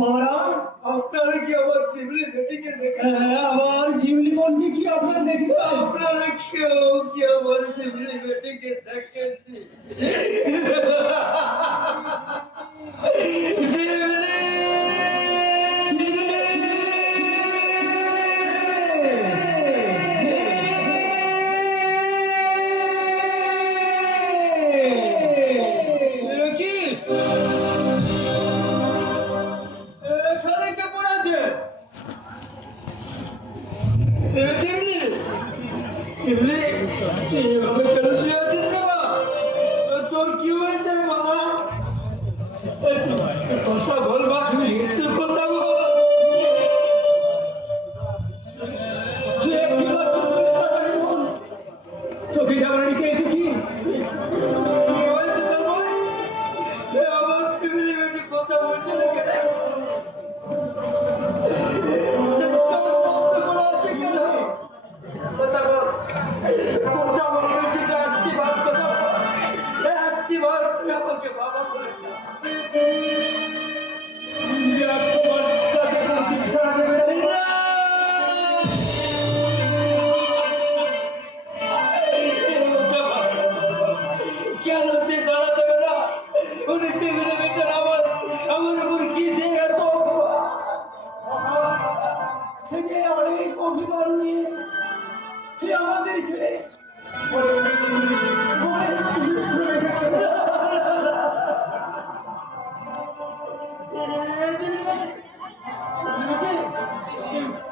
মহারাজ, আপনারা কি আমার শিবলি বেটিকে দেখেন? আমার জীবনী বলতে কি আপনারা দেখেছেন? আপনারা কেউ কি আমার শিবলি বেটিকে দেখেননি? শিবলি! কি? এখানে কে পড়ে আছে? চিমনি, চিমনি, এভাবে কেন শুয়ে আছিস রে বাবা? তোর কি হয়েছে রে বাবা? কথা বল বা, তুই কথা বল। তুই একটি মাত্র বলে তাড়াতাড়ি বল। তোকে যাবার নিতে এসেছি। কি হয়েছে তোর ভাই? আমার চিমনি বেটি কথা বলছে না কেন? চোখ বন্ধ করে আছে কেন? কথা বল, কথা বল, বলছি তো একটি বার কথা বল। একটি বার তুই আমাকে বাবা বলে না। কেন সে সাড়া দেবে না? উনি ছেলে বেটার আমার উপর কি সে এত সে যে অনেক অভিমান নিয়ে সে আমাদের ছেড়ে অনেক দূরে চলে গেছে।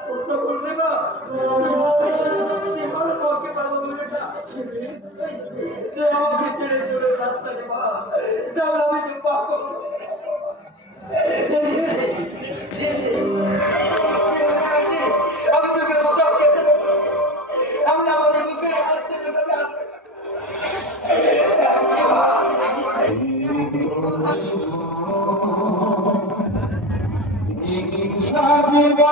কথা বলবে না? আমাকে বাবা বলে না। তুই আমাকে ছেড়ে চলে যাচ্ছে রে মা। যেমন আমি যে পাপ করবো। আমি তোকে কোথাও খেতে দেবো না। আমি আমাদের বুকে আসতে তোকে আসতে সাবিবা